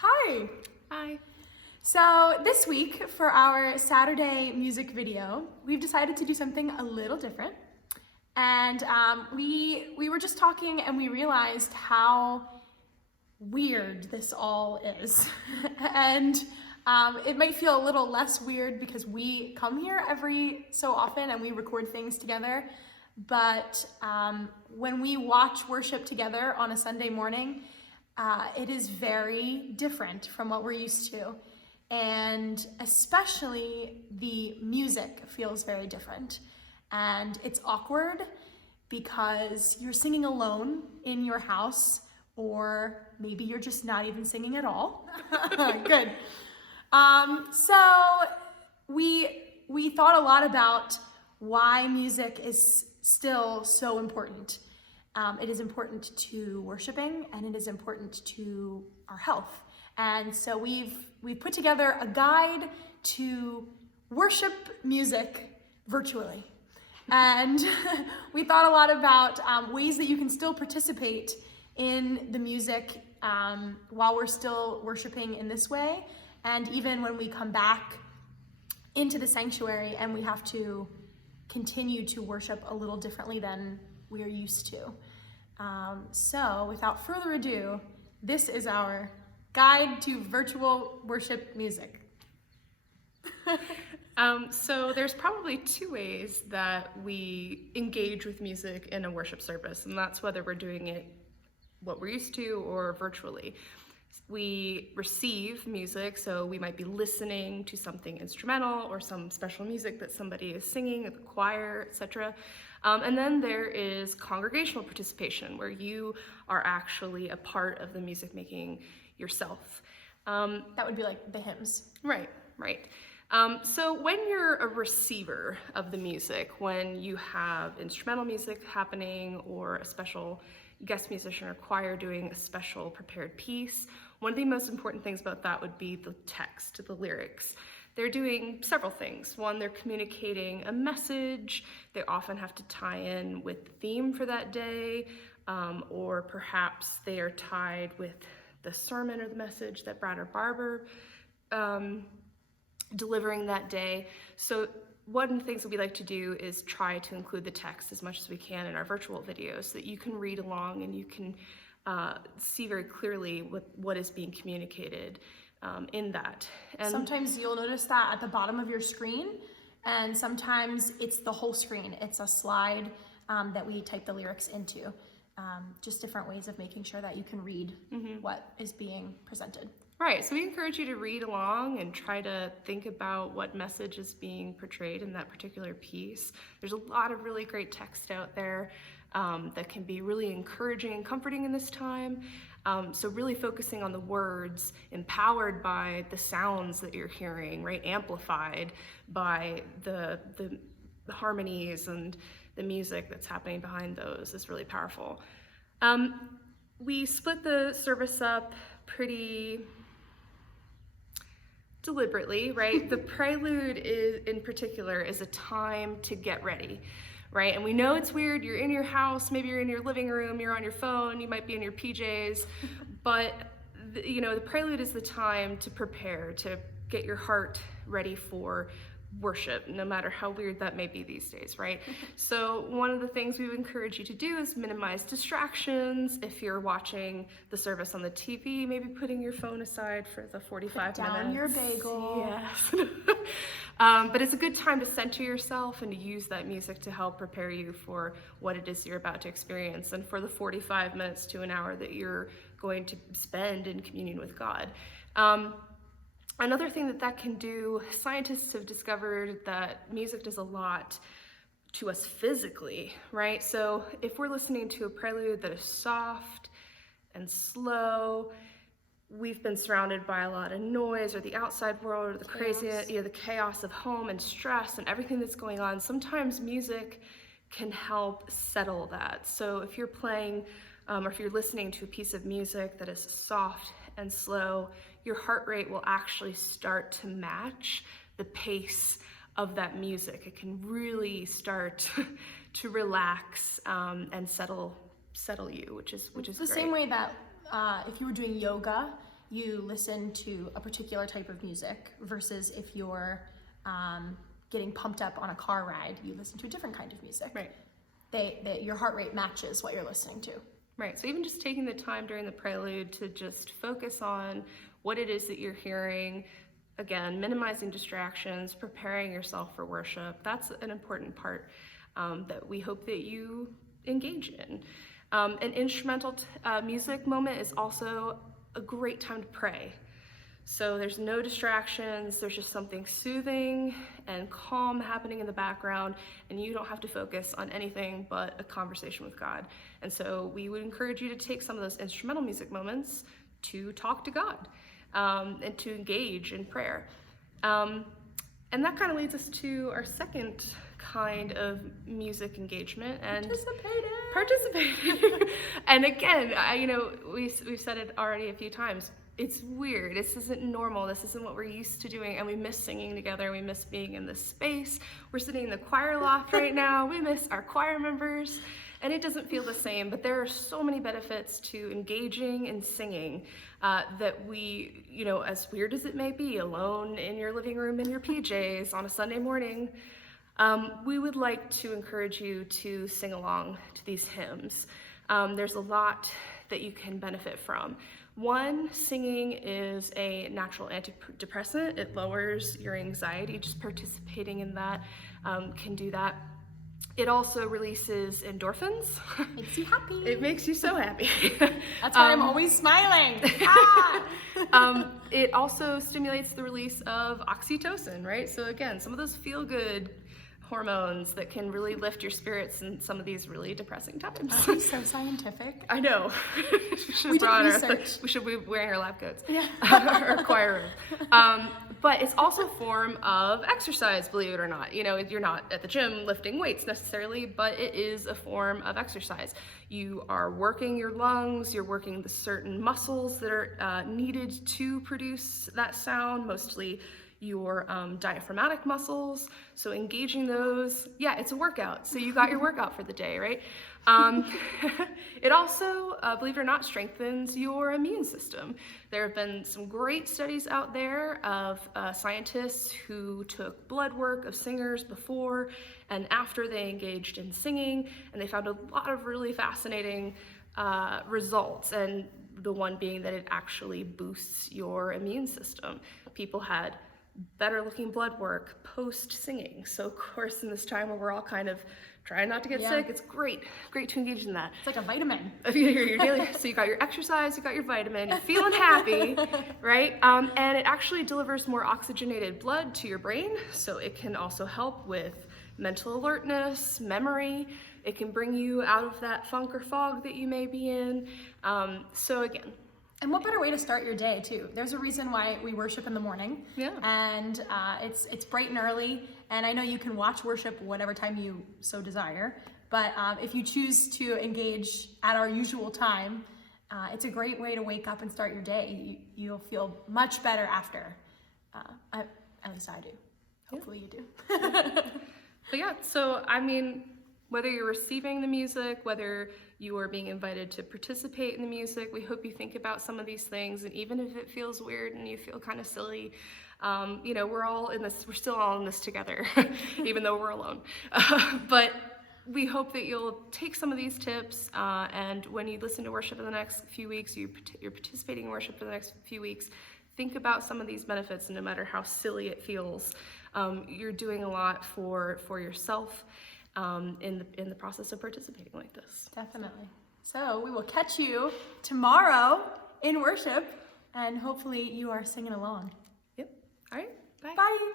Hi! Hi. So this week for our Saturday music video, we've decided to do something a little different. And we were just talking and we realized how weird this all is. and it might feel a little less weird because we come here every so often and we record things together. But when we watch worship together on a Sunday morning, it is very different from what we're used to. And especially the music feels very different. And it's awkward because you're singing alone in your house, or maybe you're just not even singing at all. Good. So we thought a lot about why music is still so important. It is important to worshiping, and it is important to our health. And so we've put together a guide to worship music virtually. And we thought a lot about ways that you can still participate in the music while we're still worshiping in this way. And even when we come back into the sanctuary and we have to continue to worship a little differently than we're used to. So without further ado, this is our guide to virtual worship music. So there's probably two ways that we engage with music in a worship service, and that's whether we're doing it what we're used to or virtually. We receive music, so we might be listening to something instrumental or some special music that somebody is singing at the choir, etc. And then there is congregational participation, where you are actually a part of the music making yourself. That would be like the hymns. Right. So when you're a receiver of the music, when you have instrumental music happening or a special guest musician or choir doing a special prepared piece, one of the most important things about that would be the text, the lyrics. They're doing several things. One, they're communicating a message. They often have to tie in with the theme for that day, or perhaps they are tied with the sermon or the message that Brad or Barber delivering that day. So one of the things that we like to do is try to include the text as much as we can in our virtual videos so that you can read along and you can see very clearly what is being communicated in that. And sometimes you'll notice that at the bottom of your screen, and sometimes it's the whole screen. It's a slide that we type the lyrics into. Just different ways of making sure that you can read what is being presented. Right, so we encourage you to read along and try to think about what message is being portrayed in that particular piece. There's a lot of really great text out there that can be really encouraging and comforting in this time. So really focusing on the words, empowered by the sounds that you're hearing, right? Amplified by the harmonies and the music that's happening behind those is really powerful. We split the service up pretty deliberately, right? The prelude in particular is a time to get ready, right? And we know it's weird. You're in your house, maybe you're in your living room, you're on your phone, you might be in your PJs, but the prelude is the time to prepare, to get your heart ready for worship, no matter how weird that may be these days, right? So one of the things we would encourage you to do is minimize distractions. If you're watching the service on the TV, maybe putting your phone aside for the 45 minutes. Put down your bagel. Yes. But it's a good time to center yourself and to use that music to help prepare you for what it is you're about to experience and for the 45 minutes to an hour that you're going to spend in communion with God. Another thing that can do, scientists have discovered that music does a lot to us physically, right? So if we're listening to a prelude that is soft and slow, we've been surrounded by a lot of noise or the outside world or the crazy, the chaos of home and stress and everything that's going on. Sometimes music can help settle that. So if you're playing or if you're listening to a piece of music that is soft and slow, your heart rate will actually start to match the pace of that music. It can really start to relax and settle you, which is the great. Same way that if you were doing yoga you listen to a particular type of music versus if you're getting pumped up on a car ride, you listen to a different kind of music. Right. Your heart rate matches what you're listening to. Right. So even just taking the time during the prelude to just focus on what it is that you're hearing, again, minimizing distractions, preparing yourself for worship, that's an important part that we hope that you engage in. An instrumental music moment is also a great time to pray. So there's no distractions, there's just something soothing and calm happening in the background, and you don't have to focus on anything but a conversation with God. And so we would encourage you to take some of those instrumental music moments to talk to God and to engage in prayer. And that kind of leads us to our second kind of music engagement and participating. And again, we've said it already a few times. It's weird. This isn't normal. This isn't what we're used to doing. And we miss singing together. We miss being in this space. We're sitting in the choir loft right now. We miss our choir members. And it doesn't feel the same. But there are so many benefits to engaging and singing that we, as weird as it may be, alone in your living room in your PJs on a Sunday morning, we would like to encourage you to sing along to these hymns. There's a lot that you can benefit from. One, singing is a natural antidepressant. It lowers your anxiety. Just participating in that can do that. It also releases endorphins. Makes you happy. It makes you so happy. That's why I'm always smiling. It also stimulates the release of oxytocin, right? So again, some of those feel-good hormones that can really lift your spirits in some of these really depressing times. Oh, so scientific. I know. We did research. We should be wearing our lab coats. Yeah. Or choir robe. But it's also a form of exercise, believe it or not. You're not at the gym lifting weights necessarily, but it is a form of exercise. You are working your lungs, you're working the certain muscles that are needed to produce that sound, mostly your diaphragmatic muscles, so engaging those, it's a workout. So you got your workout for the day, right? It also, believe it or not, strengthens your immune system. There have been some great studies out there of scientists who took blood work of singers before and after they engaged in singing, and they found a lot of really fascinating results, and the one being that it actually boosts your immune system. People had better looking blood work post singing. So of course, in this time where we're all kind of trying not to get sick, it's great to engage in that. It's like a vitamin. Your daily, so you got your exercise, you got your vitamin, you're feeling happy, right? And it actually delivers more oxygenated blood to your brain, so it can also help with mental alertness, memory. It can bring you out of that funk or fog that you may be in. So again, and what better way to start your day too? There's a reason why we worship in the morning. Yeah. And it's bright and early, and I know you can watch worship whatever time you so desire, but if you choose to engage at our usual time, it's a great way to wake up and start your day. You'll feel much better after. At least I do. Hopefully you do. But yeah, so I mean, whether you're receiving the music, whether you are being invited to participate in the music, we hope you think about some of these things. And even if it feels weird and you feel kind of silly, we're still all in this together, even though we're alone. But we hope that you'll take some of these tips, and when you listen to worship in the next few weeks, you're participating in worship for the next few weeks, think about some of these benefits, and no matter how silly it feels, you're doing a lot for yourself. In the process of participating like this. Definitely. So we will catch you tomorrow in worship, and hopefully you are singing along. Yep. All right. Bye. Bye.